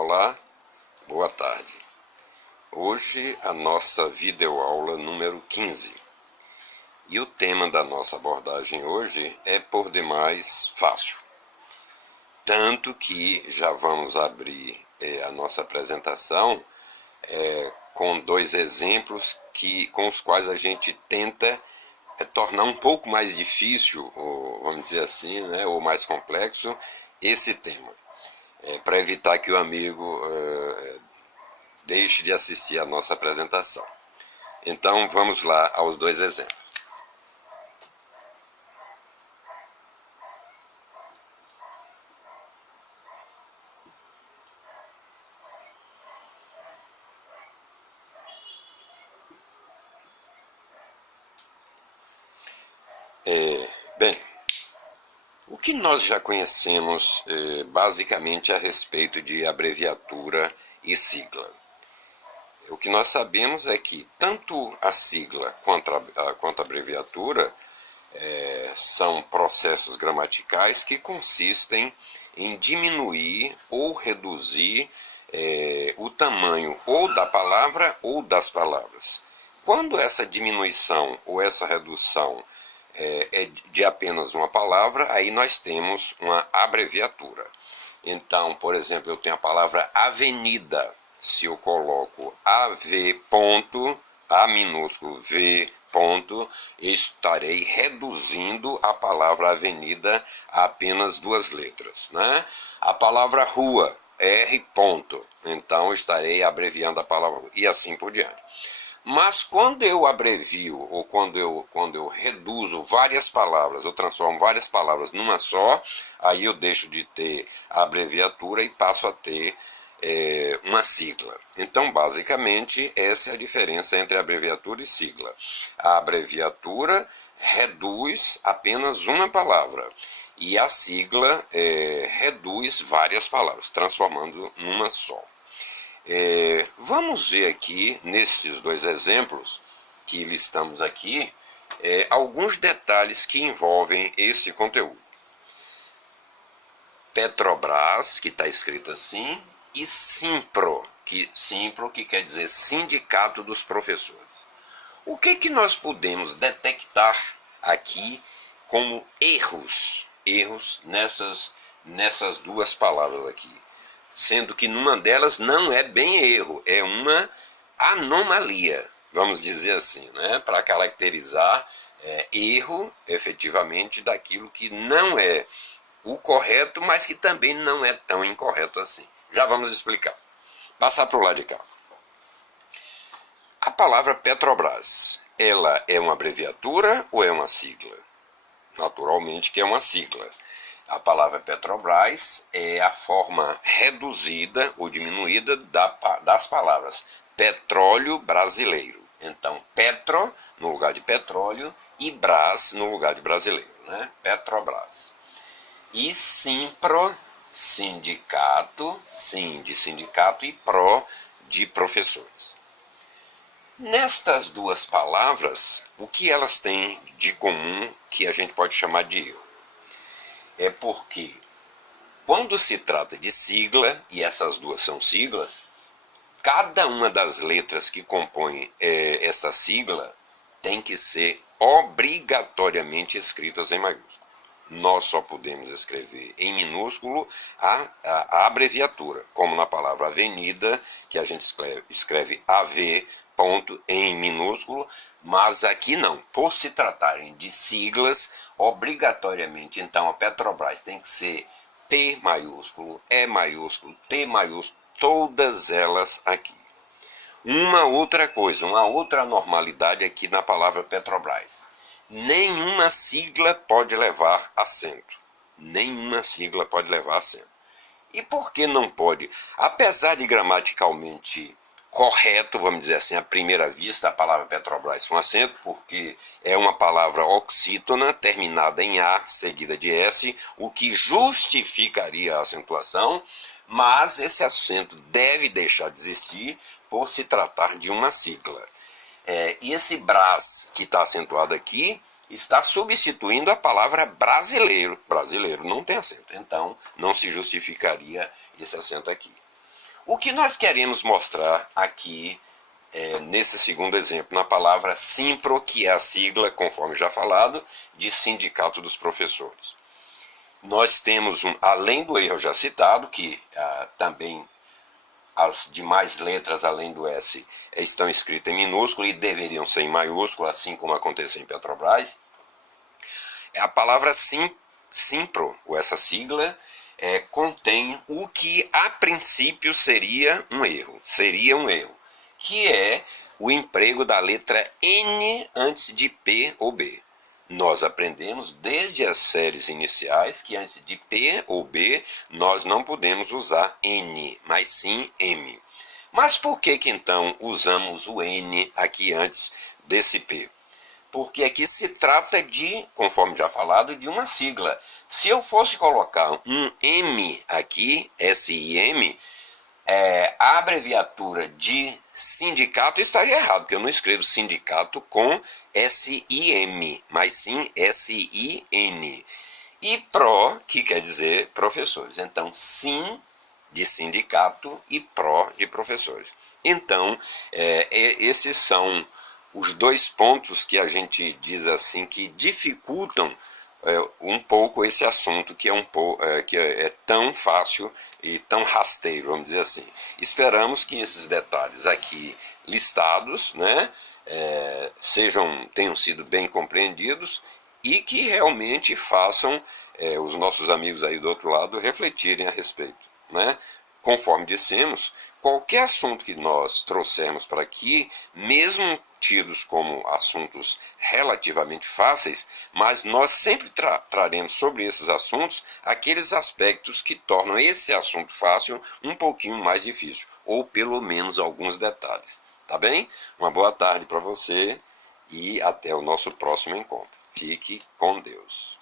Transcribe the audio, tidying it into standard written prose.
Olá, boa tarde. Hoje a nossa videoaula número 15. E o tema da nossa abordagem hoje é por demais fácil. Tanto que já vamos abrir a nossa apresentação com dois exemplos com os quais a gente tenta tornar um pouco mais difícil, ou vamos dizer assim, ou mais complexo, esse tema. Para evitar que o amigo deixe de assistir a nossa apresentação. Então, vamos lá aos dois exemplos. Bem, o que nós já conhecemos basicamente a respeito de abreviatura e sigla? O que nós sabemos é que tanto a sigla quanto a abreviatura são processos gramaticais que consistem em diminuir ou reduzir o tamanho ou da palavra ou das palavras. Quando essa diminuição ou essa redução é de apenas uma palavra, aí nós temos uma abreviatura. Então, por exemplo, eu tenho a palavra avenida. Se eu coloco AV ponto, A minúsculo V ponto, estarei reduzindo a palavra avenida a apenas duas letras, né? A palavra rua, R ponto, então estarei abreviando a palavra rua, e assim por diante. Mas quando eu abrevio, ou quando eu reduzo várias palavras, eu transformo várias palavras numa só, aí eu deixo de ter a abreviatura e passo a ter uma sigla. Então, basicamente, essa é a diferença entre abreviatura e sigla. A abreviatura reduz apenas uma palavra e a sigla reduz várias palavras, transformando numa só. Vamos ver aqui, nesses dois exemplos que listamos aqui, alguns detalhes que envolvem esse conteúdo. Petrobras, que está escrito assim, e Simpro, que quer dizer Sindicato dos Professores. O que nós podemos detectar aqui como erros nessas duas palavras aqui? Sendo que numa delas não é bem erro, é uma anomalia, vamos dizer assim, né? Para caracterizar erro, efetivamente, daquilo que não é o correto, mas que também não é tão incorreto assim. Já vamos explicar. Passar para o lado de cá. A palavra Petrobras, ela é uma abreviatura ou é uma sigla? Naturalmente que é uma sigla. A palavra Petrobras é a forma reduzida ou diminuída das palavras petróleo brasileiro. Então, petro no lugar de petróleo e brás no lugar de brasileiro, né? Petrobras. E Simpro, sindicato, sim de sindicato, e pro de professores. Nestas duas palavras, o que elas têm de comum que a gente pode chamar de erro? É porque quando se trata de sigla, e essas duas são siglas, cada uma das letras que compõem essa sigla tem que ser obrigatoriamente escritas em maiúsculo. Nós só podemos escrever em minúsculo a abreviatura, como na palavra avenida, que a gente escreve AV ponto em minúsculo, mas aqui não. Por se tratarem de siglas, obrigatoriamente, então, a Petrobras tem que ser P maiúsculo, E maiúsculo, T maiúsculo, todas elas aqui. Uma outra coisa, uma outra anormalidade aqui na palavra Petrobras. Nenhuma sigla pode levar acento. Nenhuma sigla pode levar acento. E por que não pode? Apesar de gramaticalmente correto, vamos dizer assim, à primeira vista, a palavra Petrobras com acento, porque é uma palavra oxítona, terminada em A, seguida de S, o que justificaria a acentuação, mas esse acento deve deixar de existir por se tratar de uma sigla. E esse brás que está acentuado aqui está substituindo a palavra brasileiro. Brasileiro não tem acento, então não se justificaria esse acento aqui. O que nós queremos mostrar aqui, nesse segundo exemplo, na palavra Simpro, que é a sigla, conforme já falado, de Sindicato dos Professores. Nós temos, além do erro já citado, que também as demais letras, além do S, estão escritas em minúsculo e deveriam ser em maiúsculo, assim como aconteceu em Petrobras. A palavra Simpro, ou essa sigla, contém o que a princípio seria um erro, que é o emprego da letra N antes de P ou B. Nós aprendemos desde as séries iniciais que antes de P ou B nós não podemos usar N, mas sim M. Mas por que então usamos o N aqui antes desse P? Porque aqui se trata de, conforme já falado, de uma sigla. Se eu fosse colocar um M aqui, S-I-M, a abreviatura de sindicato estaria errado, porque eu não escrevo sindicato com S-I-M, mas sim S-I-N. E PRO, que quer dizer professores. Então, SIM de sindicato e PRO de professores. Então, esses são os dois pontos que a gente diz assim que dificultam um pouco esse assunto que é tão fácil e tão rasteiro, vamos dizer assim. Esperamos que esses detalhes aqui listados, né, tenham sido bem compreendidos e que realmente façam os nossos amigos aí do outro lado refletirem a respeito, né? Conforme dissemos, qualquer assunto que nós trouxermos para aqui, mesmo tidos como assuntos relativamente fáceis, mas nós sempre traremos sobre esses assuntos aqueles aspectos que tornam esse assunto fácil um pouquinho mais difícil, ou pelo menos alguns detalhes. Tá bem? Uma boa tarde para você e até o nosso próximo encontro. Fique com Deus.